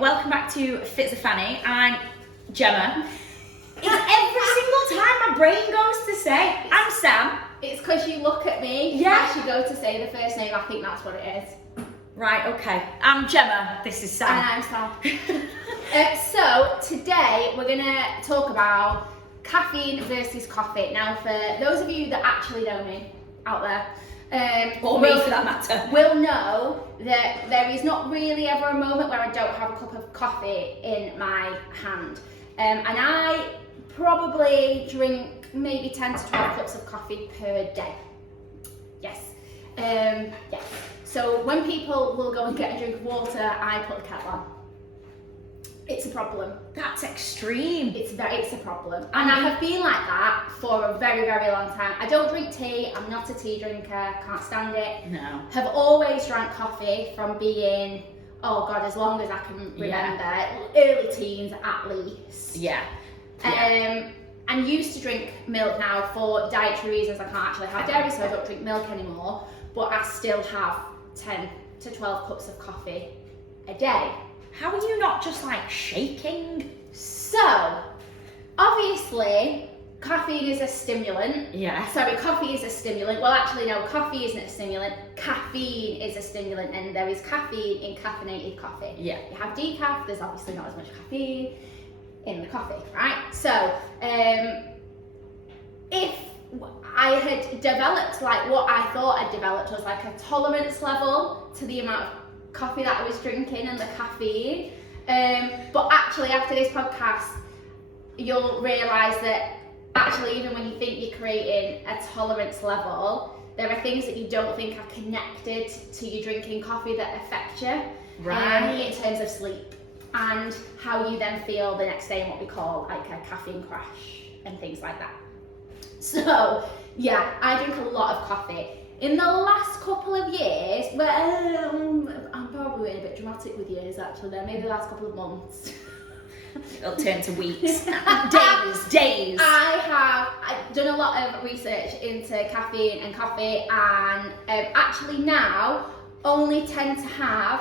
welcome back to Fits of Fanny. I'm Gemma. It's every single time my brain goes to say, I'm Sam. It's because you look at me as you go to say the first name. I think that's what it is. Right, okay. I'm Gemma, this is Sam. And I'm Sam. So today we're going to talk about caffeine versus coffee. Now for those of you that actually know me out there, or me for that matter, will know that there is not really ever a moment where I don't have a cup of coffee in my hand. And I probably drink maybe 10 to 12 cups of coffee per day. Yes. Yes. So when people will go and get a drink of water, I put the kettle on. It's a problem. That's extreme. It's a problem. And I have been like that for a very, very long time. I don't drink tea. I'm not a tea drinker. Can't stand it. No. Have always drank coffee from being, oh God, as long as I can remember. Early teens at least. Yeah. And used to drink milk now for dietary reasons. I can't actually have dairy, so I don't drink milk anymore. But I still have 10 to 12 cups of coffee a day. How are you not just like shaking? So, obviously, caffeine is a stimulant. Yeah. Sorry, coffee is a stimulant. Well, actually, no, coffee isn't a stimulant. Caffeine is a stimulant, and there is caffeine in caffeinated coffee. Yeah. You have decaf, there's obviously not as much caffeine in the coffee, right? So, if I had developed, like what I thought I'd developed was like a tolerance level to the amount of coffee that I was drinking and the caffeine. But actually after this podcast, you'll realise that actually even when you think you're creating a tolerance level, there are things that you don't think are connected to you drinking coffee that affect you. Right. In terms of sleep and how you then feel the next day and what we call like a caffeine crash and things like that. So yeah, I drink a lot of coffee. In the last couple of years, well, I'm probably being a bit dramatic with years actually there, maybe the last couple of months. It'll turn to weeks. days. I've done a lot of research into caffeine and coffee, and actually now only tend to have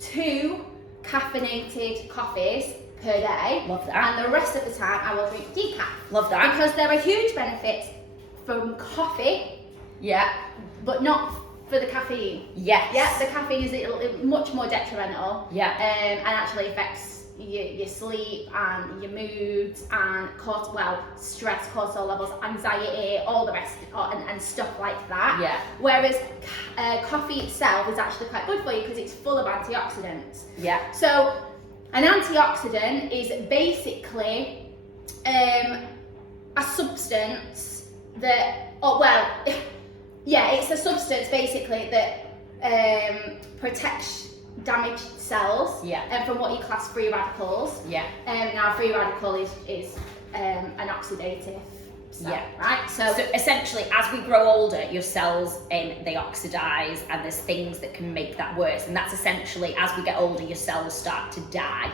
2 caffeinated coffees per day. Love that. And the rest of the time I will drink decaf. Love that. Because there are huge benefits from coffee. Yeah. But not for the caffeine. Yes. Yeah, the caffeine is much more detrimental. Yeah. And actually affects your sleep and your moods and stress, cortisol levels, anxiety, all the rest, and stuff like that. Yeah. Whereas coffee itself is actually quite good for you because it's full of antioxidants. Yeah. So an antioxidant is basically a substance that, it's a substance basically that protects damaged cells from what you class free radicals. Yeah. Now, a free radical is an oxidative cell, right? So essentially, as we grow older, your cells they oxidize, and there's things that can make that worse. And that's essentially, as we get older, your cells start to die,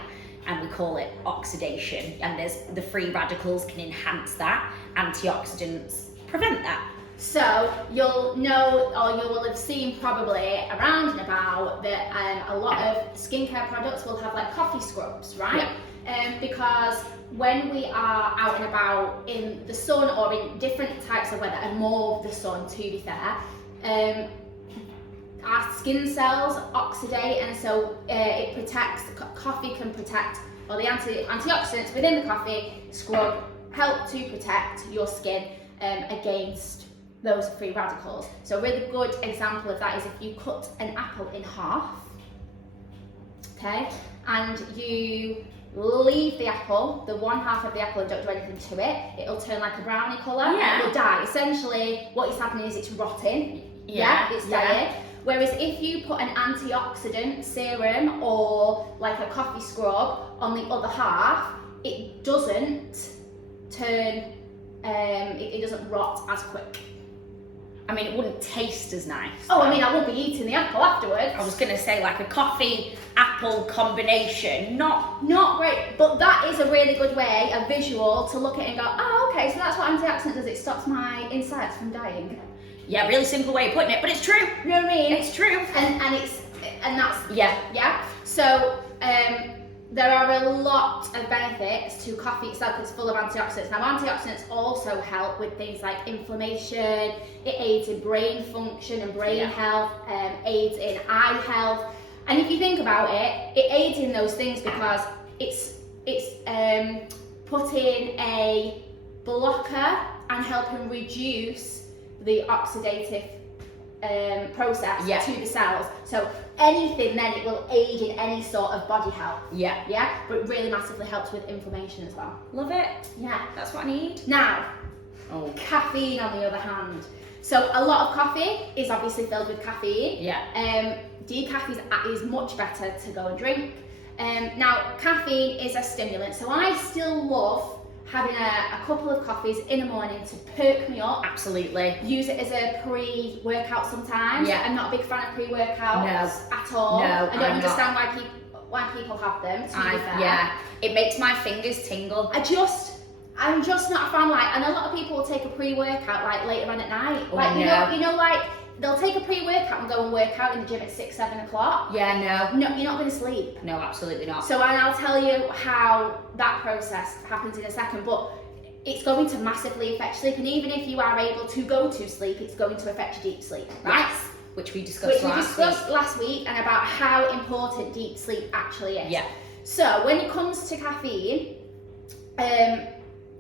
and we call it oxidation. And there's the free radicals can enhance that. Antioxidants prevent that. So you'll know, or you will have seen probably around and about that a lot of skincare products will have like coffee scrubs, right? Yeah. Because when we are out and about in the sun or in different types of weather, and more of the sun to be fair, our skin cells oxidate, and so it protects, coffee can protect, or the antioxidants within the coffee scrub help to protect your skin against those free radicals. So a really good example of that is if you cut an apple in half, okay, and you leave the apple, the one half of the apple, and don't do anything to it, it'll turn like a brownie colour and it will die. Essentially what is happening is it's rotting, it's dying. Whereas if you put an antioxidant serum or like a coffee scrub on the other half, it doesn't turn, it doesn't rot as quick. I mean, it wouldn't taste as nice. Oh, I mean, I won't be eating the apple afterwards. I was going to say, like a coffee-apple combination, not great. But that is a really good way, a visual, to look at it and go, oh, okay, so that's what antioxidant does. It stops my insides from dying. Yeah, really simple way of putting it, but it's true. You know what I mean? It's true. And that's, yeah. So, there are a lot of benefits to coffee itself. It's full of antioxidants. Now, antioxidants also help with things like inflammation. It aids in brain function and brain health, aids in eye health. And if you think about it, it aids in those things because it's putting a blocker and helping reduce the oxidative process to the cells. So anything then, it will aid in any sort of body health. Yeah, but it really massively helps with inflammation as well. Love it. Yeah, That's what I need. now caffeine on the other hand. So a lot of coffee is obviously filled with caffeine. Decaf is much better to go and drink. Now caffeine is a stimulant, so I still love having a couple of coffees in the morning to perk me up. Absolutely. Use it as a pre-workout sometimes. I'm not a big fan of pre-workouts at all. No, I don't understand why people have them, to be fair. It makes my fingers tingle. I'm just not a fan, and a lot of people will take a pre-workout later on at night. You know, they'll take a pre-workout and go and work out in the gym at 6-7 o'clock. No, you're not going to sleep. No, absolutely not. So, and I'll tell you how that process happens in a second, but it's going to massively affect sleep, and even if you are able to go to sleep, it's going to affect your deep sleep, right? Yes, which we discussed last week, and about how important deep sleep actually is. So, when it comes to caffeine,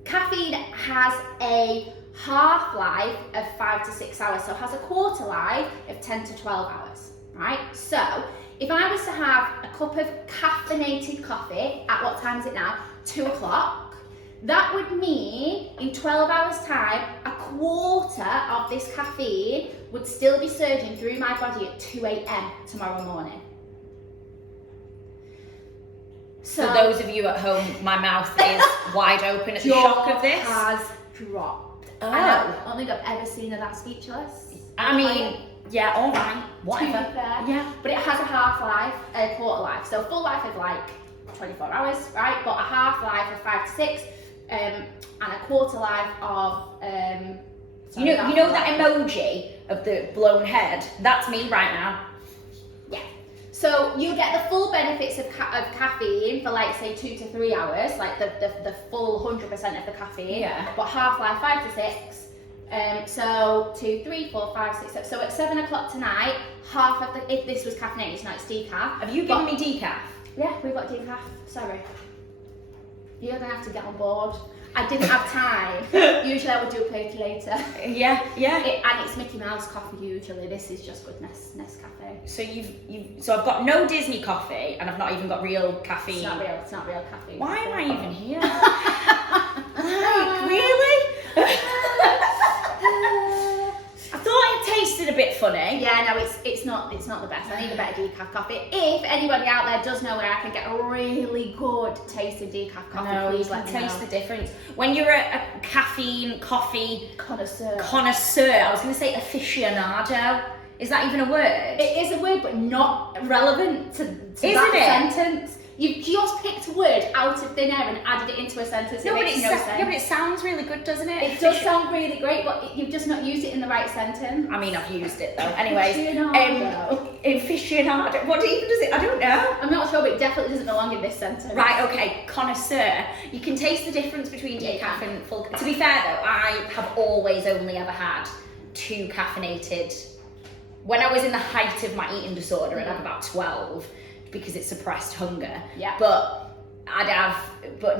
caffeine has a half-life of 5 to 6 hours, so it has a quarter life of 10 to 12 hours, right? So if I was to have a cup of caffeinated coffee at what time is it now? 2 o'clock. That would mean in 12 hours time, a quarter of this caffeine would still be surging through my body at 2 a.m. tomorrow morning. So those of you at home, my mouth is wide open at the shock of this. Has dropped. I don't think I've ever seen her that speechless. I mean, all right, whatever. To be fair. But it has a half-life, a quarter life. So full life is 24 hours, right? But a half-life of 5 to 6, and a quarter life of you know that emoji of the blown head? That's me right now. So you get the full benefits of caffeine for say 2 to 3 hours, the full 100% of the caffeine. But half-life 5 to 6. So 2, 3, 4, 5, 6, 7. So at 7 o'clock tonight, half of the, if this was caffeinated tonight, it's decaf. Have you given me decaf? Yeah, we've got decaf. Sorry. You're gonna have to get on board. I didn't have time. Usually I would do a percolator. And it's Mickey Mouse coffee usually. This is just good Nescafe. So I've got no Disney coffee, and I've not even got real caffeine. It's not real caffeine. Why am I even here? Really? I thought it tasted a bit funny. It's not the best. I need a better decaf coffee. If anybody out there does know where I can get a really good tasting decaf coffee, please let me know. Taste the difference. When you're a caffeine coffee connoisseur, I was going to say aficionado. Is that even a word? It is a word, but not relevant to that sentence. You've just picked a word out of thin air and added it into a sentence. But it sounds really good, doesn't it? It does sound really great, but you've just not used it in the right sentence. I mean, I've used it though. Anyways, aficionado. What even does it? I don't know. I'm not sure, but it definitely doesn't belong in this sentence. Right, okay, connoisseur. You can taste the difference between decaf and full. To be fair though, I have always only ever had 2 caffeinated. When I was in the height of my eating disorder, I'd have about 12. Because it suppressed hunger. But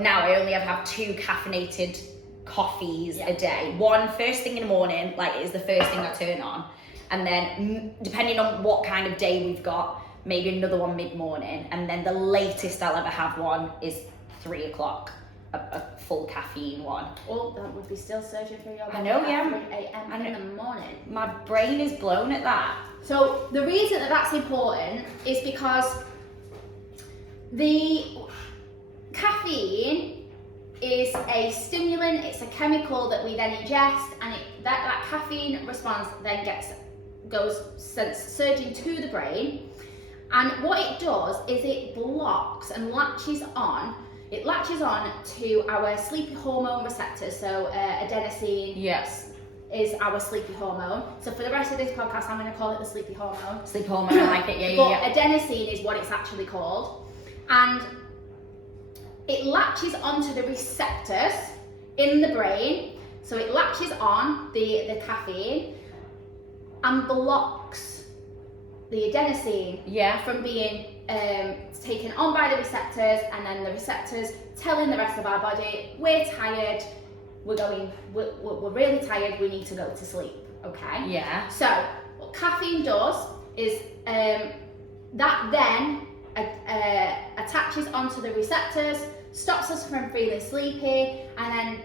now I only ever have 2 caffeinated coffees a day. One first thing in the morning, it is the first thing I turn on, and then depending on what kind of day we've got, maybe another one mid-morning, and then the latest I'll ever have one is 3 o'clock, a full caffeine one. Well, that would be still surging through your body. I know, at 3 a.m. in the morning. My brain is blown at that. So the reason that's important is because the caffeine is a stimulant, it's a chemical that we then ingest, and that caffeine response then goes surging to the brain, and what it does is it blocks and latches on to our sleepy hormone receptors. So adenosine is our sleepy hormone. So for the rest of this podcast, I'm going to call it the sleepy hormone. Sleep hormone, I like it, But adenosine is what it's actually called. And it latches onto the receptors in the brain. So it latches on the caffeine and blocks the adenosine from being taken on by the receptors, and then the receptors telling the rest of our body, we're tired, we're really tired, we need to go to sleep, okay? Yeah. So what caffeine does is that then attaches onto the receptors, stops us from feeling sleepy, and then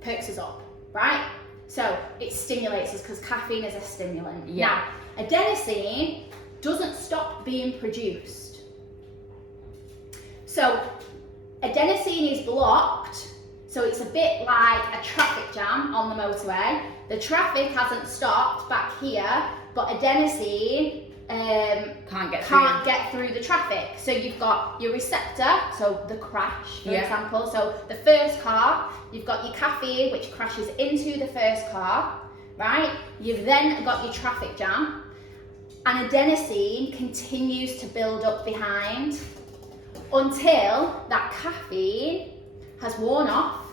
perks us up, right? So it stimulates us because caffeine is a stimulant. Yeah. Now, adenosine doesn't stop being produced. So adenosine is blocked, so it's a bit like a traffic jam on the motorway. The traffic hasn't stopped back here, but adenosine can't get through the traffic. So you've got your receptor, so the crash, for example. So the first car, you've got your caffeine, which crashes into the first car, right? You've then got your traffic jam, and adenosine continues to build up behind until that caffeine has worn off.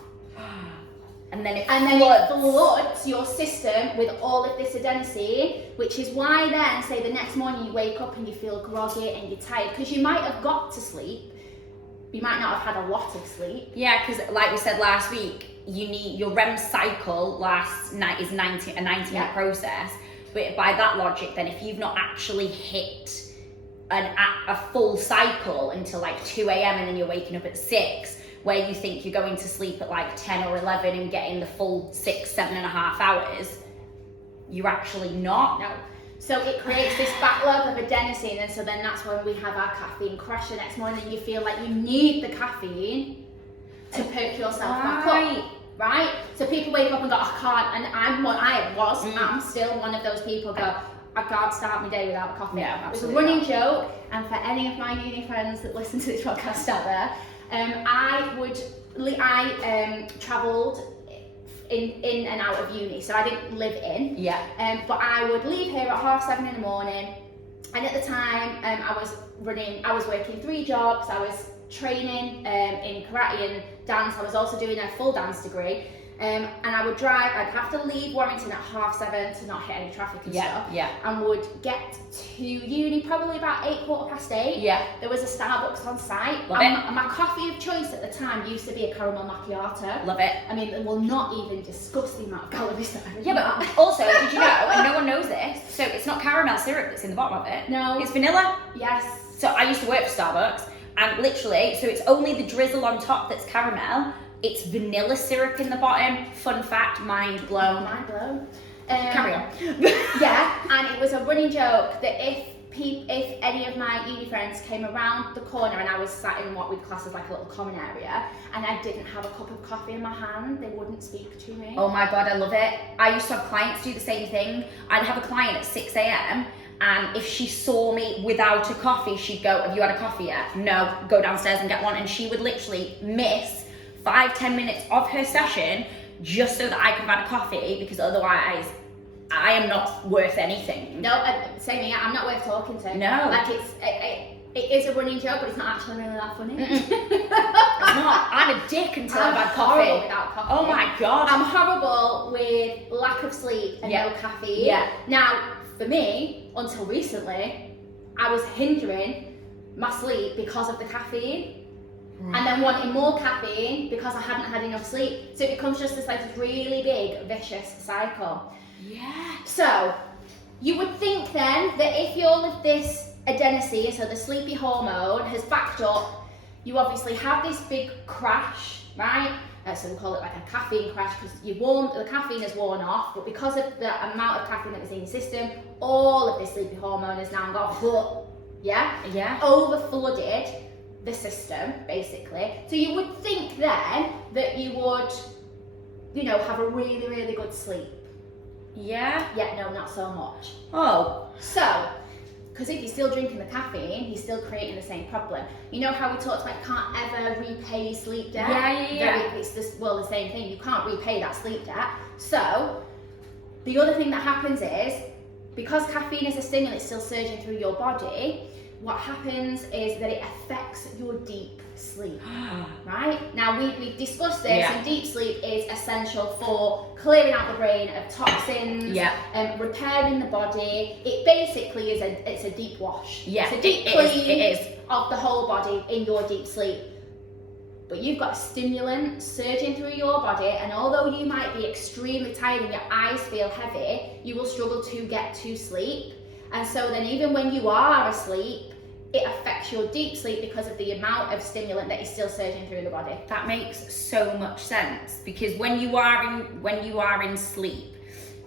And then it floods your system with all of this adenosine, which is why then, say the next morning you wake up and you feel groggy and you're tired, because you might have got to sleep, you might not have had a lot of sleep. Yeah, because like we said last week, you need your REM cycle is a 90-minute process. But by that logic, then if you've not actually hit a full cycle until like 2 a.m. and then you're waking up at 6, where you think you're going to sleep at like 10 or 11 and getting the full 7.5 hours, you're actually not. No. So it creates this backlog of adenosine, and so then that's when we have our caffeine crash the next morning. You feel like you need the caffeine to perk yourself back up, right? So people wake up and go, I can't, and I'm still one of those people go, I can't start my day without a coffee. Yeah, it's a running joke, and for any of my uni friends that listen to this podcast out there, I travelled in and out of uni, so I didn't live in. Yeah. But I would leave here at 7:30 in the morning, and at the time I was working 3 jobs. I was training in karate and dance. I was also doing a full dance degree. And I would drive, I'd have to leave Warrington at 7:30 to not hit any traffic and stuff. Yeah. And would get to uni probably about 8:15. Yeah. There was a Starbucks on site. Love and my coffee of choice at the time used to be a caramel macchiato. Love it. I mean, we'll not even discuss the amount of calories that I Yeah, but also, did you know, and no one knows this, so it's not caramel syrup that's in the bottom of it. No. It's vanilla. Yes. So I used to work for Starbucks, and literally, so it's only the drizzle on top that's caramel. It's vanilla syrup in the bottom. Fun fact, mind blown. Mind blown. Carry on. Yeah, and it was a running joke that if any of my uni friends came around the corner and I was sat in what we'd class as like a little common area, and I didn't have a cup of coffee in my hand, they wouldn't speak to me. Oh my God, I love it. I used to have clients do the same thing. I'd have a client at 6 a.m. and if she saw me without a coffee, she'd go, have you had a coffee yet? No, go downstairs and get one. And she would literally miss 5-10 minutes of her session just so that I could have had a coffee, because otherwise I am not worth anything. No, same here. I'm not worth talking to. No. Like it is a running joke, but it's not actually really that funny. It's not. I'm a dick until I've had coffee. Horrible without coffee. Oh my God. I'm horrible with lack of sleep and no caffeine. Yeah. Now, for me, until recently, I was hindering my sleep because of the caffeine. And then wanting more caffeine because I hadn't had enough sleep. So it becomes just this like really big vicious cycle. Yeah. So you would think then that if all of this adenosine, so the sleepy hormone, has backed up, you obviously have this big crash, right? So we call it like a caffeine crash because the caffeine has worn off, but because of the amount of caffeine that was in your system, all of this sleepy hormone has now gone, over flooded the system, basically. So you would think then that you would, have a really, really good sleep. Yeah. Yeah, no, not so much. Oh. So, because if you're still drinking the caffeine, you're still creating the same problem. You know how we talked about you can't ever repay sleep debt? Yeah. It's the same thing. You can't repay that sleep debt. So, the other thing that happens is, because caffeine is a stimulant still surging through your body, what happens is that it affects your deep sleep, right? Now we've discussed this, and deep sleep is essential for clearing out the brain of toxins, repairing the body. It basically is it's a deep wash. Yeah, it's a deep clean of the whole body in your deep sleep. But you've got a stimulant surging through your body, and although you might be extremely tired and your eyes feel heavy, you will struggle to get to sleep. And so then even when you are asleep, it affects your deep sleep because of the amount of stimulant that is still surging through the body. That makes so much sense, because when you are in sleep,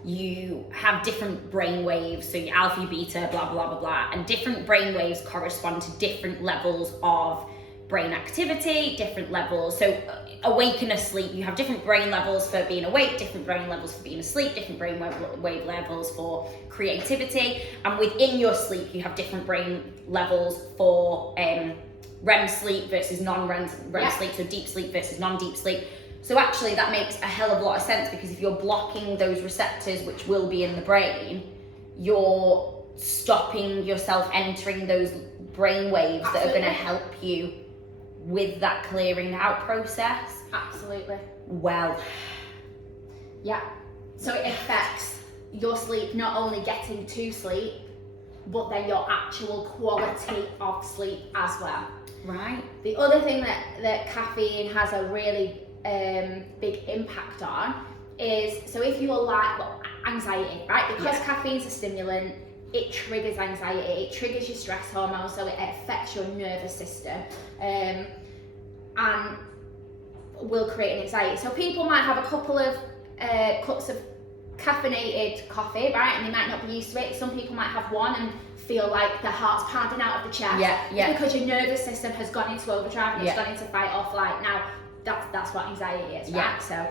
you have different brain waves, so your alpha, your beta, blah blah blah blah, and different brain waves correspond to different levels of brain activity, different levels. So awake and asleep, you have different brain levels for being awake, different brain levels for being asleep, different brain wave levels for creativity, and within your sleep you have different brain levels for REM sleep versus non-REM sleep, so deep sleep versus non-deep sleep. So actually that makes a hell of a lot of sense, because if you're blocking those receptors, which will be in the brain, you're stopping yourself entering those brain waves that are going to help you with that clearing out process. Absolutely. Well, yeah. So it affects your sleep, not only getting to sleep, but then your actual quality of sleep as well. Right. The other thing that caffeine has a really big impact on is, so if you're like, anxiety, right? Because caffeine's a stimulant, it triggers anxiety, it triggers your stress hormone, so it affects your nervous system, and will create an anxiety. So people might have a couple of cups of caffeinated coffee, right, and they might not be used to it. Some people might have one and feel like their heart's pounding out of the chest. It's because your nervous system has gone into overdrive and it's gone into fight or flight. Now that's what anxiety is, right? So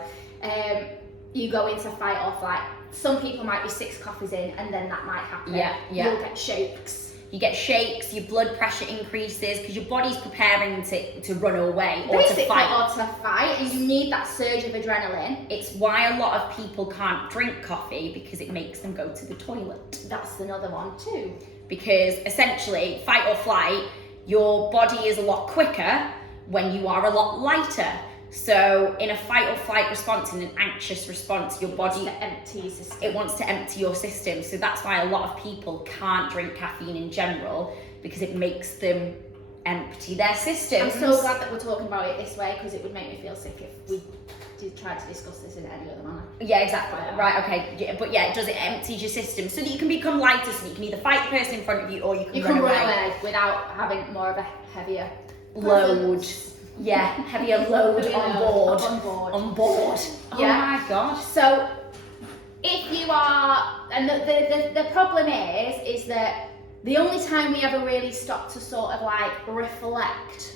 you go into fight or flight. Some people might be 6 coffees in and then that might happen. You'll get shakes. You get shakes, your blood pressure increases, because your body's preparing to run away or Basically, to fight. And you need that surge of adrenaline. It's why a lot of people can't drink coffee, because it makes them go to the toilet. That's another one too. Because essentially, fight or flight, your body is a lot quicker when you are a lot lighter. So in a fight or flight response, in an anxious response, your body wants to empty your system. It wants to empty your system. So that's why a lot of people can't drink caffeine in general, because it makes them empty their systems. I'm so glad that we're talking about it this way, because it would make me feel sick if we did try to discuss this in any other manner. Yeah, exactly. Right, okay. But yeah, it empties your system so that you can become lighter, so that you can either fight the person in front of you or you can run away without having more of a heavier load. Yeah, heavier load on board. Oh my god. So if you are, and the problem is that the only time we ever really stop to sort of like reflect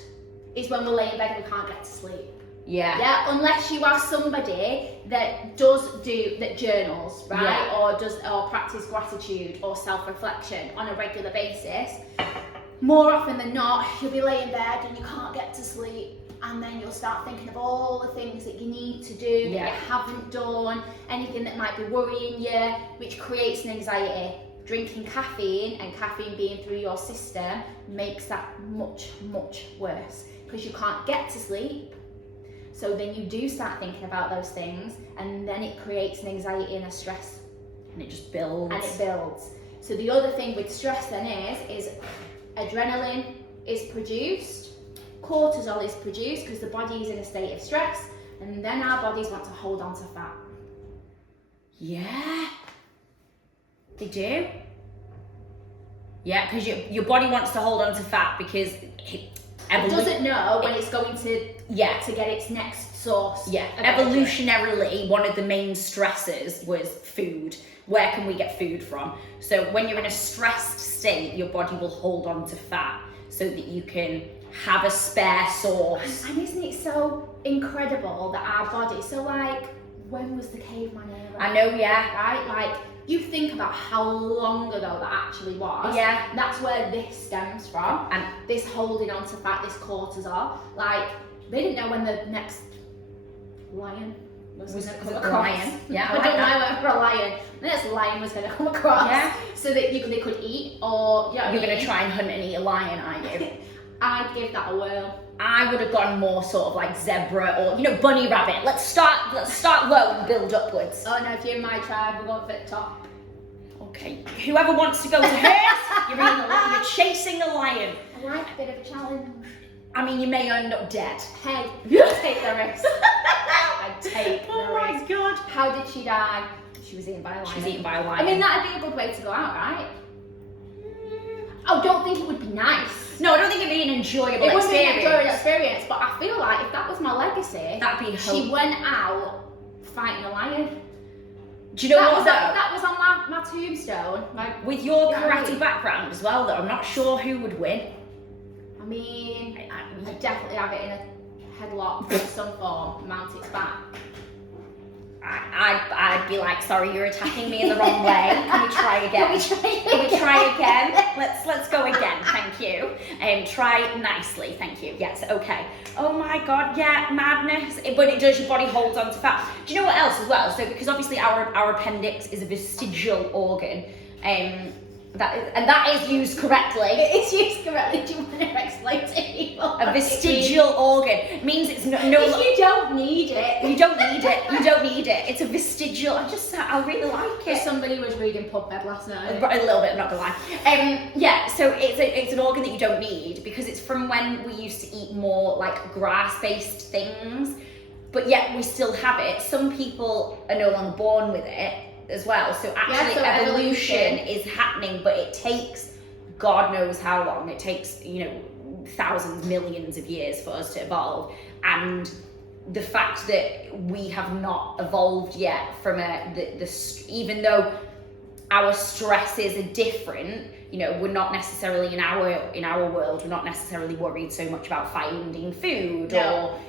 is when we're laying in bed and we can't get to sleep. Yeah, unless you are somebody that journals, right? Or practice gratitude or self-reflection on a regular basis. More often than not, you'll be laying in bed and you can't get to sleep, and then you'll start thinking of all the things that you need to do that you haven't done, anything that might be worrying you, which creates an anxiety. Drinking caffeine and caffeine being through your system makes that much, much worse, because you can't get to sleep. So then you do start thinking about those things, and then it creates an anxiety and a stress. And it just builds. So the other thing with stress then is adrenaline is produced, cortisol is produced, because the body is in a state of stress, and then our bodies want to hold on to fat. Yeah, they do. Yeah, because your body wants to hold on to fat, because it doesn't know when it's going to get its next source. Yeah, evolutionarily, one of the main stressors was food. Where can we get food from? So when you're in a stressed state, your body will hold on to fat so that you can have a spare source. And isn't it so incredible that our body, so like, when was the caveman era? I know, yeah. Right? Like, you think about how long ago that actually was. Yeah. That's where this stems from. And this holding on to fat, this cortisol. Like, they didn't know when the next lion was going to come a across. lion. Yeah, I don't know why I went for a lion. The next lion was going to come across. Yeah. So that they could eat, or You're going to try and hunt and eat a lion, are you? I'd give that a whirl. I would have gone more sort of like zebra or bunny rabbit. Let's start low and build upwards. Oh no, if you're in my tribe, we're going for the top. Okay. Whoever wants to go to hers, you're chasing a lion. I like a bit of a challenge. I mean, you may end up dead. Hey, take the risk. I'd take the Oh my risk. god. How did she die? She was eaten by a lion. She was eaten by a lion. I mean, that'd be a good way to go out, right? I don't think it would be nice. No, I don't think it'd be an enjoyable It wouldn't be experience. an enjoyable experience, but I feel like if that was my legacy, That'd be she went out fighting a lion. Do you know what though? That was on my tombstone. With your Yeah, karate right. background as well, though, I'm not sure who would win. I mean, I'd definitely have it in a headlock of some form, mount its back. I'd be like, sorry, you're attacking me in the wrong way. Can we try again? Can we try again? Let's go again. Thank you. Try nicely. Thank you. Yes. Okay. Oh my God. Yeah. Madness. But it does. Your body holds on to fat. Do you know what else as well? So because obviously our appendix is a vestigial organ. That is used correctly. It is used correctly. Do you want to explain to people? A vestigial organ means it's no. If you don't need it. You don't need it. You don't need it. It's a vestigial. I really like it. Somebody was reading PubMed last night. A little bit, I'm not gonna lie. Yeah, so it's an organ that you don't need because it's from when we used to eat more like grass-based things, but yet we still have it. Some people are no longer born with it as well. So actually, so evolution is happening, but it takes God knows how long. It takes thousands, millions of years for us to evolve, and the fact that we have not evolved yet from even though our stresses are different, we're not necessarily in our world, we're not necessarily worried so much about finding food or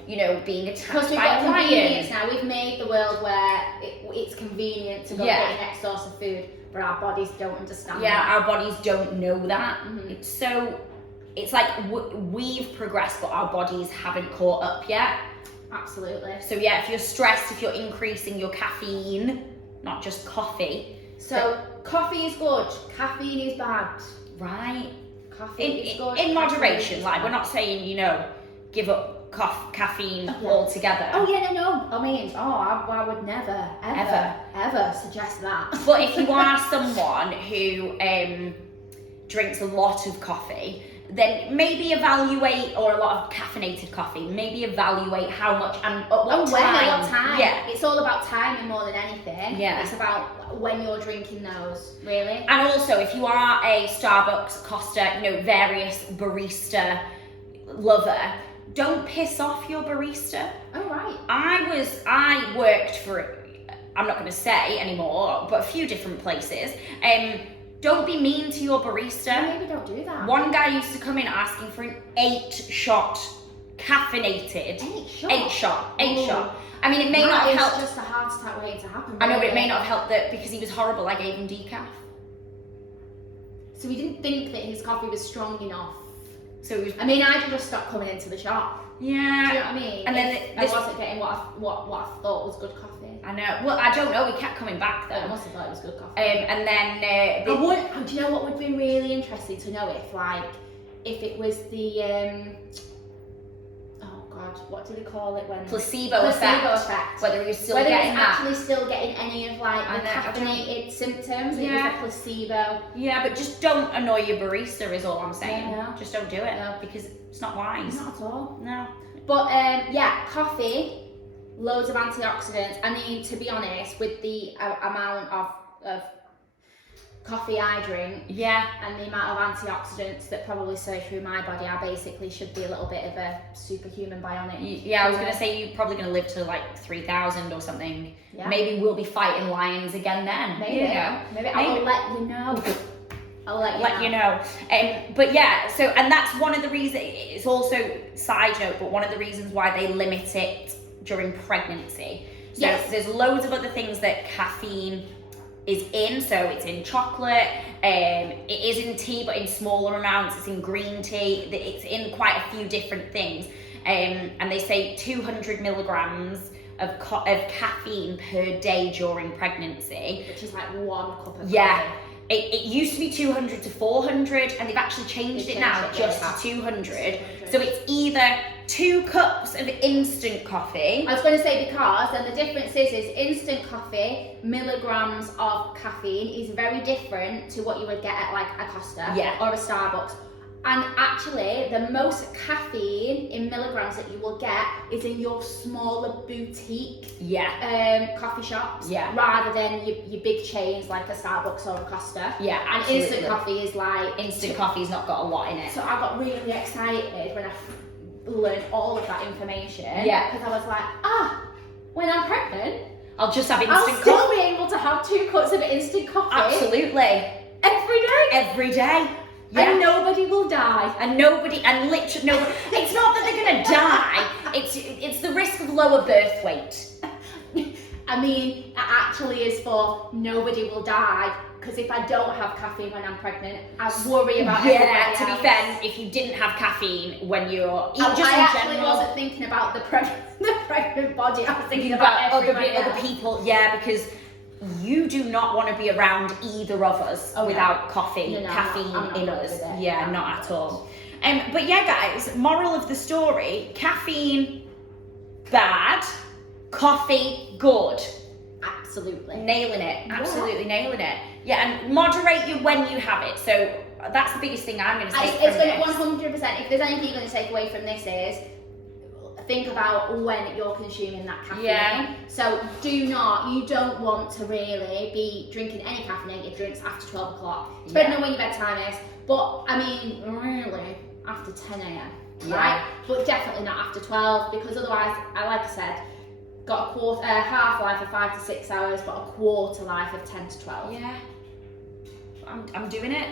being attacked We've by got a lion. convenience now. We've made the world where it's convenient to go get your next source of food, but our bodies don't understand that. Our bodies don't know that. Mhm. So it's like we've progressed, but our bodies haven't caught up yet. Absolutely. So if you're stressed, if you're increasing your caffeine, not just coffee. So coffee is good, caffeine is bad. Right. Caffeine is good. In moderation, caffeine like is we're bad. not saying, give up caffeine Yeah. altogether. Oh yeah, no. I mean, I would never, ever suggest that. But if you are someone who drinks a lot of coffee, then maybe evaluate, or a lot of caffeinated coffee, maybe evaluate how much and at what time. Yeah. It's all about timing more than anything. Yeah. It's about when you're drinking those, really. And also, if you are a Starbucks, Costa, various barista lover, don't piss off your barista. Oh, right. I worked for, I'm not going to say anymore, but a few different places. Don't be mean to your barista. Maybe don't do that. One guy used to come in asking for an 8-shot caffeinated. 8 shot. I mean, it may not have helped. It's just a heart attack waiting to happen. I know, but it may really. not have helped that because he was horrible. I gave him decaf. So he didn't think that his coffee was strong enough. So he was. I mean, I'd just stopped coming into the shop. Yeah. Do you know what I mean? And then I wasn't getting what I thought was good coffee. I know. Well, I don't know. He kept coming back I though. must have thought it was good coffee. And then Do you know what would be really interesting to know if it was the oh god, what do they call it when placebo effect. Whether you're still getting that. actually still getting any of the caffeinated symptoms. It was a placebo. Yeah, but just don't annoy your barista is all I'm saying. No. Just don't do it No. because it's not wise. Not at all. No. But coffee, loads of antioxidants. I mean, to be honest, with the amount of coffee I drink, Yeah. and the amount of antioxidants that probably surge through my body, I basically should be a little bit of a superhuman bionic. Yeah, I was gonna say you're probably gonna live to like 3,000 or something. Yeah. Maybe we'll be fighting lions again then. Maybe. Maybe I will let you know. I'll let you know. But yeah, so, and that's one of the reasons, it's also side note, but one of the reasons why they limit it during pregnancy. So Yes. there's loads of other things that caffeine is in. So it's in chocolate, it is in tea, but in smaller amounts. It's in green tea. It's in quite a few different things. And they say 200 milligrams of caffeine per day during pregnancy. Which is like 1 cup of Yeah. coffee. It used to be 200 to 400, and they've actually changed it now just to 200. So it's either 2 cups of instant coffee. I was going to say, because then the difference is instant coffee, milligrams of caffeine is very different to what you would get at like a Costa or a Starbucks. And actually, the most caffeine in milligrams that you will get is in your smaller boutique coffee shops, rather than your big chains like a Starbucks or a Costa. Yeah, and absolutely. instant coffee is like Instant coffee's not got a lot in it. So I got really excited when I learned all of that information. Yeah, because I was like, when I'm pregnant, I'll just have instant I'll coffee. still be able to have 2 cups of instant coffee. Absolutely. Every day. Every day. Yeah. And nobody will die. And literally nobody. It's not that they're gonna die. It's the risk of lower birth weight. I mean, it actually is for nobody will die, because if I don't have caffeine when I'm pregnant, I worry about everybody else. To be fair, if you didn't have caffeine when you're just I in actually general, wasn't thinking about the pregnant body. I was thinking about about other people. Yeah, because you do not want to be around either of us without caffeine I'm in not us. with it. Yeah, not at all. But yeah, guys, moral of the story: caffeine bad, coffee good. Absolutely. Nailing it. Absolutely nailing it. Yeah, and moderate you when you have it. So that's the biggest thing I'm going to say. It's going to 100%. If there's anything you're going to take away from this is, think about when you're consuming that caffeine. Yeah. So you don't want to really be drinking any caffeinated drinks after 12 o'clock. Depending on when your bedtime is. But I mean, really, after 10 a.m. Right? But definitely not after 12, because otherwise, like I said, got a half-life of 5 to 6 hours, but a quarter life of 10 to 12. Yeah. I'm doing it.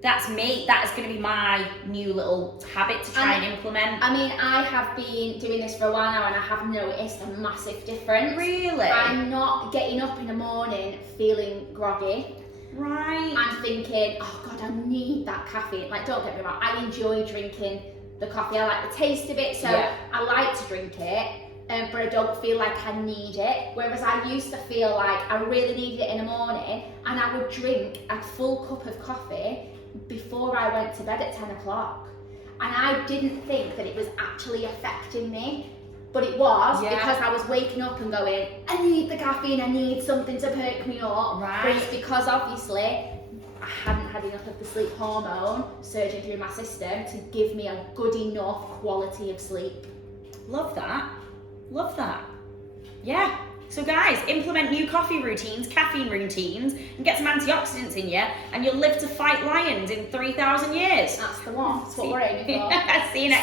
That's me. That is going to be my new little habit to try and implement. I mean, I have been doing this for a while now, and I have noticed a massive difference. Really? I'm not getting up in the morning feeling groggy. Right. I'm thinking, oh God, I need that caffeine. Like, don't get me wrong, I enjoy drinking the coffee. I like the taste of it, so I like to drink it. But I don't feel like I need it. Whereas I used to feel like I really needed it in the morning, and I would drink a full cup of coffee before I went to bed at 10 o'clock. And I didn't think that it was actually affecting me, but it was, because I was waking up and going, I need the caffeine, I need something to perk me up. Right. But it's because obviously I hadn't had enough of the sleep hormone surging through my system to give me a good enough quality of sleep. Love that. Love that. Yeah. So guys, implement new coffee routines, caffeine routines, and get some antioxidants in you, and you'll live to fight lions in 3,000 years. That's the one. That's what we're aiming for. See you next